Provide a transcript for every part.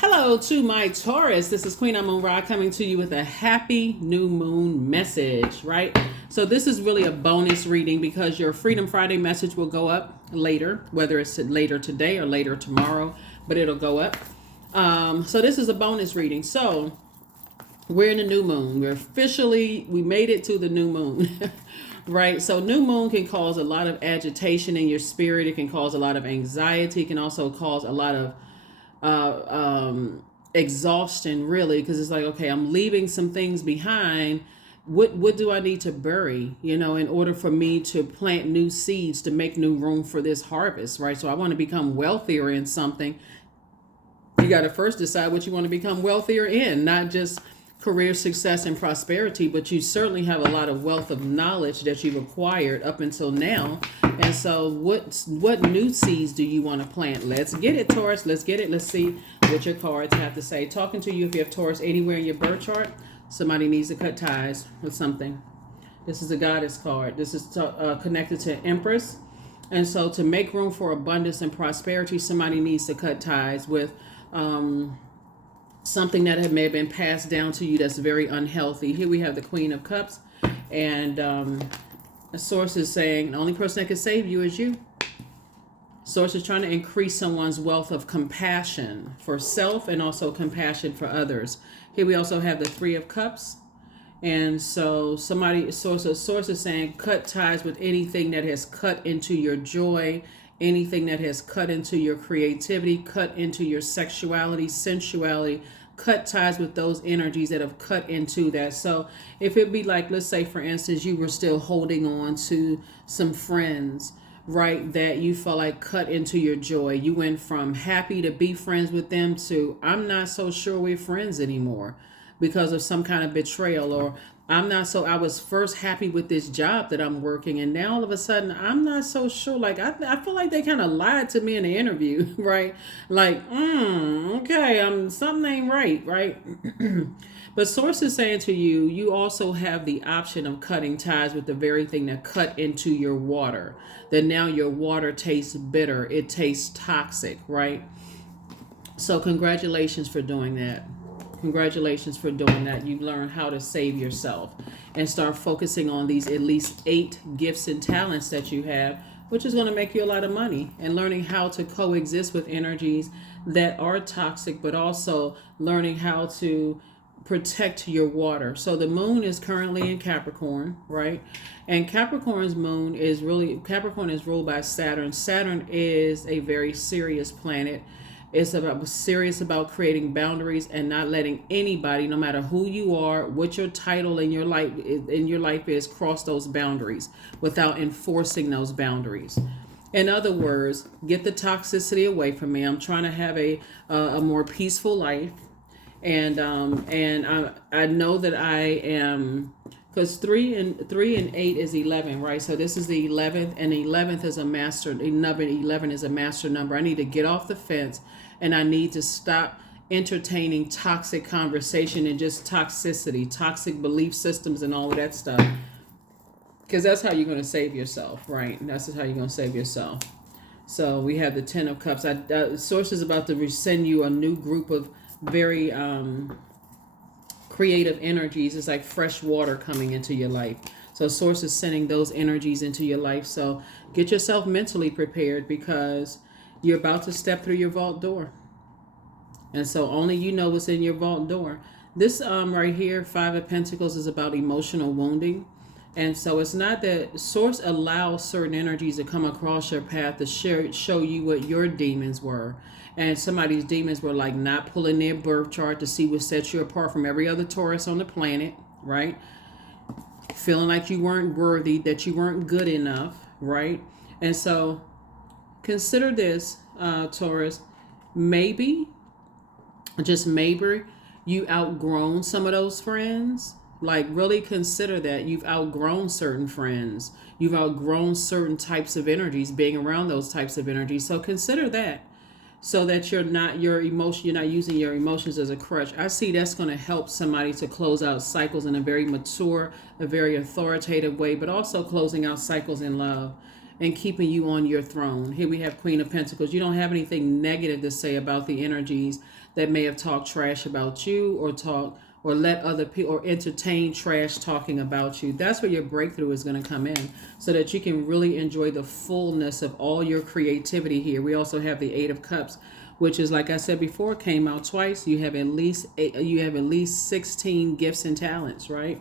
Hello to my Taurus. This is Queen Amun Ra coming to you with a happy new moon message, right? So this is really a bonus reading because your Freedom Friday message will go up later, whether it's later today or later tomorrow, but it'll go up. So this is a bonus reading. So we're in the new moon. We made it to the new moon. Right. So new moon can cause a lot of agitation in your spirit. It can cause a lot of anxiety. It can also cause a lot of exhaustion, really, because it's like, okay, I'm leaving some things behind. What do I need to bury, in order for me to plant new seeds to make new room for this harvest, right? So I want to become wealthier in something. You got to first decide what you want to become wealthier in, not just career success and prosperity, but you certainly have a lot of wealth of knowledge that you've acquired up until now. And so what new seeds do you want to plant? Let's get it, Taurus. Let's get it. Let's see what your cards have to say. Talking to you, if you have Taurus anywhere in your birth chart, somebody needs to cut ties with something. This is a goddess card. This is connected to Empress. And so to make room for abundance and prosperity, somebody needs to cut ties with something that may have been passed down to you that's very unhealthy. Here we have the Queen of Cups, and a source is saying the only person that can save you is you. Source is trying to increase someone's wealth of compassion for self and also compassion for others. Here we also have the Three of Cups. And so source is saying cut ties with anything that has cut into your joy, anything that has cut into your creativity, cut into your sexuality, sensuality, cut ties with those energies that have cut into that. So if it be like, let's say, for instance, you were still holding on to some friends, right, that you felt like cut into your joy. You went from happy to be friends with them to I'm not so sure we're friends anymore because of some kind of betrayal, or I was first happy with this job that I'm working, and now all of a sudden I'm not so sure. Like, I feel like they kind of lied to me in the interview, right? Like, okay, something ain't right? But source is saying to you, you also have the option of cutting ties with the very thing that cut into your water, that now your water tastes bitter. It tastes toxic, right? So congratulations for doing that. Congratulations for doing that. You've learned how to save yourself and start focusing on these at least 8 gifts and talents that you have, which is going to make you a lot of money, and learning how to coexist with energies that are toxic, but also learning how to protect your water. So the moon is currently in Capricorn, right? And Capricorn is ruled by Saturn. Saturn is a very serious planet. It's serious about creating boundaries and not letting anybody, no matter who you are, what your title in your life is, cross those boundaries without enforcing those boundaries. In other words, get the toxicity away from me. I'm trying to have a more peaceful life, and I know that I am. Because 3 and 8 is 11, right? So this is the 11th, and 11th is a master. 11 is a master number. I need to get off the fence, and I need to stop entertaining toxic conversation and just toxicity, toxic belief systems, and all of that stuff. Because that's how you're going to save yourself, right? That's how you're going to save yourself. So we have the 10 of Cups. Source is about to send you a new group of very creative energies. Is like fresh water coming into your life. So source is sending those energies into your life. So get yourself mentally prepared, because you're about to step through your vault door. And so only you know what's in your vault door. This right here, 5 of Pentacles, is about emotional wounding. And so it's not that source allows certain energies to come across your path to show you what your demons were. And somebody's demons were like not pulling their birth chart to see what sets you apart from every other Taurus on the planet, right? Feeling like you weren't worthy, that you weren't good enough, right? And so consider this, Taurus, maybe, just maybe, you outgrown some of those friends. Like, really consider that you've outgrown certain friends. You've outgrown certain types of energies, being around those types of energies. So consider that, so that you're not using your emotions as a crutch. I see that's going to help somebody to close out cycles in a very mature, a very authoritative way, but also closing out cycles in love. and keeping you on your throne. Here we have Queen of Pentacles. You don't have anything negative to say about the energies that may have talked trash about you, or let other people, or entertain trash talking about you. That's where your breakthrough is going to come in, so that you can really enjoy the fullness of all your creativity here. We also have the Eight of Cups, which is, like I said before, came out twice. You have at least 16 gifts and talents, right?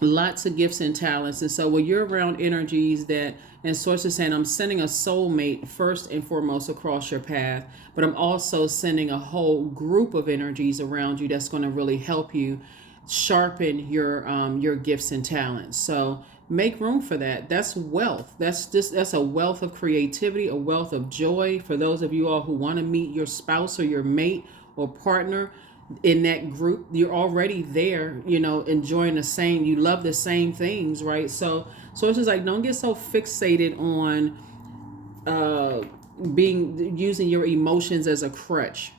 Lots of gifts and talents. And so when you're around energies that, and Source is saying, I'm sending a soulmate first and foremost across your path, but I'm also sending a whole group of energies around you that's going to really help you sharpen your gifts and talents. So make room for that. That's wealth. That's a wealth of creativity, a wealth of joy. For those of you all who want to meet your spouse or your mate or partner in that group, you're already there, enjoying you love the same things, right? So it's just like, don't get so fixated on using your emotions as a crutch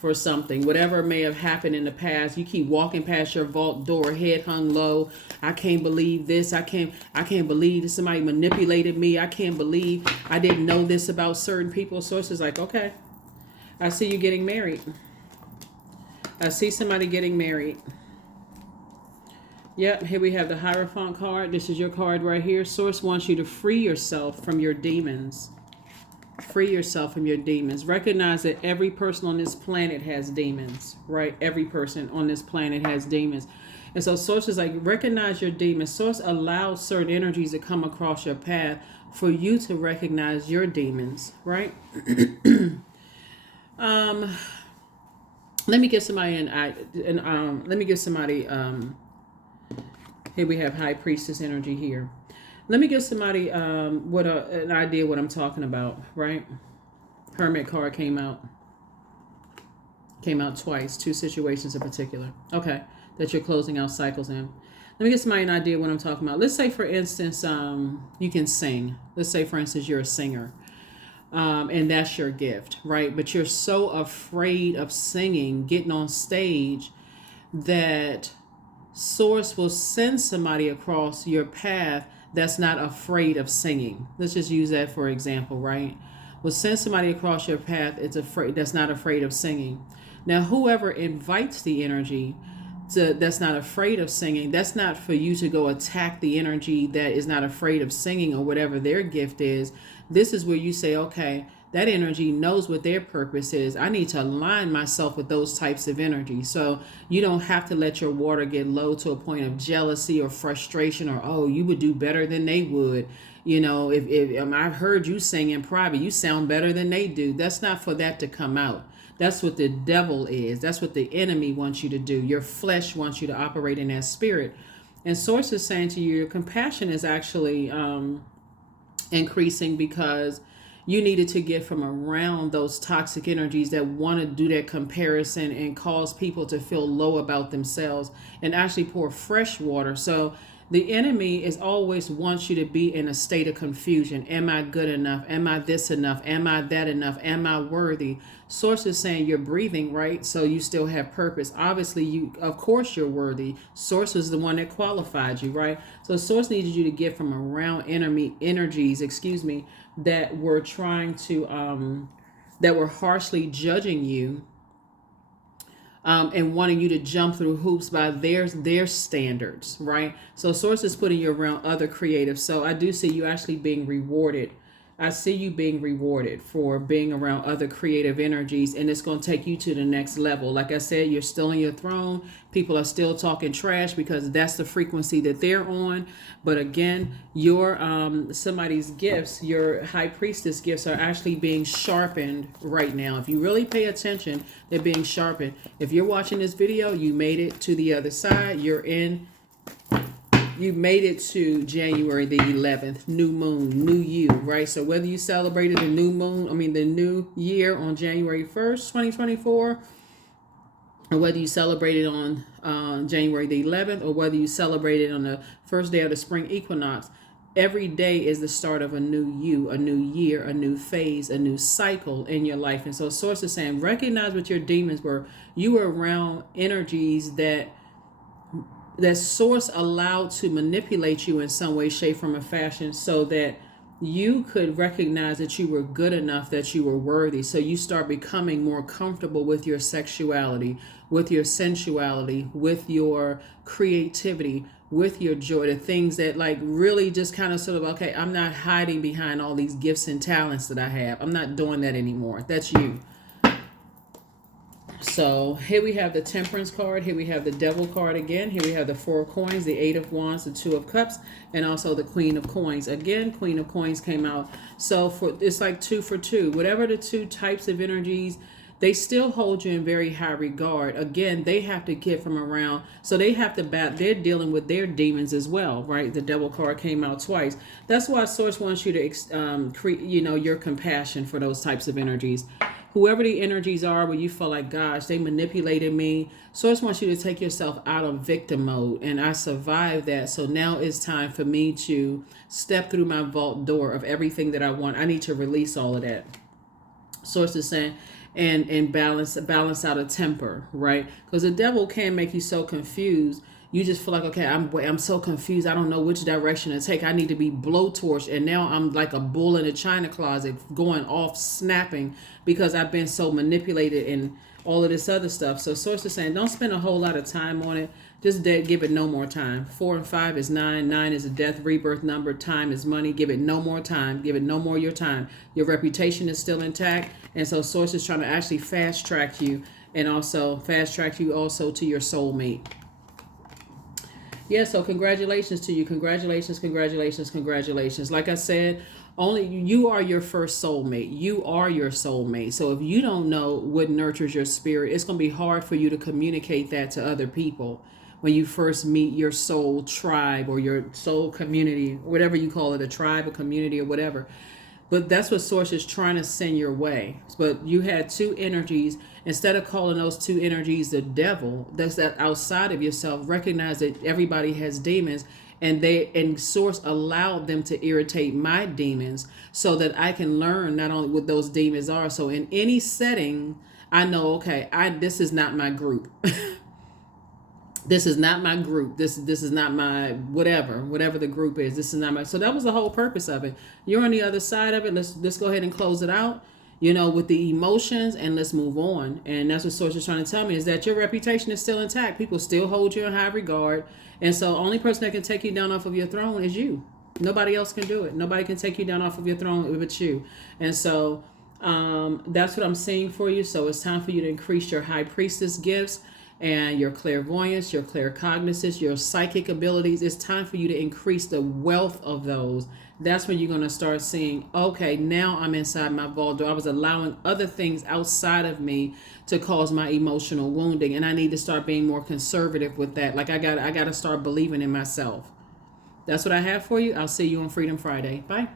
for something, whatever may have happened in the past. You keep walking past your vault door, head hung low. I can't believe this. I can't believe somebody manipulated me. I can't believe I didn't know this about certain people. So it's just like, okay, I see you getting married. I see somebody getting married. Yep, here we have the Hierophant card. This is your card right here. Source wants you to free yourself from your demons. Free yourself from your demons. Recognize that every person on this planet has demons, right? Every person on this planet has demons. And so Source is like, recognize your demons. Source allows certain energies to come across your path for you to recognize your demons, right? Let me give somebody here we have High Priestess energy here. Let me give somebody an idea what I'm talking about, right? Hermit card came out twice, two situations in particular. Okay, that you're closing out cycles in. Let me give somebody an idea what I'm talking about. Let's say, for instance, you can sing. Let's say, for instance, you're a singer. And that's your gift, right? But you're so afraid of singing, getting on stage, that Source will send somebody across your path that's not afraid of singing. Let's just use that for example, right? Will send somebody across your path that's not afraid of singing. Now, whoever invites the energy that's not afraid of singing, that's not for you to go attack the energy that is not afraid of singing or whatever their gift is. This is where you say, okay, that energy knows what their purpose is. I need to align myself with those types of energy. So you don't have to let your water get low to a point of jealousy or frustration, or, oh, you would do better than they would. If I've heard you sing in private, you sound better than they do. That's not for that to come out. That's what the devil is. That's what the enemy wants you to do. Your flesh wants you to operate in that spirit. And Source is saying to you, your compassion is actually increasing, because you needed to get from around those toxic energies that want to do that comparison and cause people to feel low about themselves, and actually pour fresh water. So the enemy is always wants you to be in a state of confusion. Am I good enough? Am I this enough? Am I that enough? Am I worthy? Source is saying you're breathing, right? So you still have purpose. Obviously, of course you're worthy. Source is the one that qualified you, right? So Source needed you to get from around energies, that were trying to, that were harshly judging you, and wanting you to jump through hoops by their standards, right? So Source is putting you around other creatives. So I do see you actually being rewarded. I see you being rewarded for being around other creative energies, and it's going to take you to the next level. Like I said, you're still on your throne. People are still talking trash because that's the frequency that they're on. But again, your somebody's gifts, your High Priestess gifts, are actually being sharpened right now. If you really pay attention, they're being sharpened. If you're watching this video, you made it to the other side. You made it to January the 11th, new moon, new you, right? So whether you celebrated the new year on January 1st, 2024, or whether you celebrated on January the 11th, or whether you celebrated on the first day of the spring equinox, every day is the start of a new you, a new year, a new phase, a new cycle in your life. And so Source is saying, recognize what your demons were. You were around energies that that source allowed to manipulate you in some way, shape, form, or fashion so that you could recognize that you were good enough, that you were worthy. So you start becoming more comfortable with your sexuality, with your sensuality, with your creativity, with your joy, the things that like really just kind of sort of, okay, I'm not hiding behind all these gifts and talents that I have. I'm not doing that anymore. That's you. So here we have the Temperance card. Here we have the Devil card again. Here we have the Four of Coins, the Eight of Wands, the Two of Cups, and also the Queen of Coins. Again, Queen of Coins came out. So for it's like 2 for 2. Whatever the two types of energies, they still hold you in very high regard. Again, they have to get from around. So they have to they're dealing with their demons as well, right? The Devil card came out twice. That's why Source wants you to create, your compassion for those types of energies. Whoever the energies are where you feel like, gosh, they manipulated me. Source wants you to take yourself out of victim mode. And I survived that. So now it's time for me to step through my vault door of everything that I want. I need to release all of that. Source is saying, and balance out a temper, right? Because the devil can make you so confused. You just feel like, okay, I'm so confused. I don't know which direction to take. I need to be blowtorched. And now I'm like a bull in a china closet going off snapping because I've been so manipulated and all of this other stuff. So Source is saying, don't spend a whole lot of time on it. Just give it no more time. 4 and 5 is 9. 9 is a death rebirth number. Time is money. Give it no more time. Give it no more your time. Your reputation is still intact. And so Source is trying to actually fast track you and also fast track you also to your soulmate. Yeah, so congratulations to you. Congratulations, congratulations, congratulations. Like I said, only you are your first soulmate. You are your soulmate. So if you don't know what nurtures your spirit, it's going to be hard for you to communicate that to other people when you first meet your soul tribe or your soul community, whatever you call it, a tribe, a community, or whatever. But that's what Source is trying to send your way. But you had two energies. Instead of calling those two energies the devil, that's that outside of yourself, recognize that everybody has demons, and Source allowed them to irritate my demons so that I can learn not only what those demons are. So in any setting, I know, okay, this is not my group. This is not my group. This is not my whatever the group is. This is not my. So that was the whole purpose of it. You're on the other side of it. Let's go ahead and close it out. With the emotions, and let's move on. And that's what Source is trying to tell me, is that your reputation is still intact. People still hold you in high regard. And so only person that can take you down off of your throne is you. Nobody else can do it. Nobody can take you down off of your throne but you. And so that's what I'm seeing for you. So it's time for you to increase your high priestess gifts and your clairvoyance, your claircognizance, your psychic abilities. It's time for you to increase the wealth of those. That's when you're going to start seeing, okay, now I'm inside my vault door. I was allowing other things outside of me to cause my emotional wounding, and I need to start being more conservative with that. Like I got to start believing in myself. That's what I have for you. I'll see you on Freedom Friday. Bye.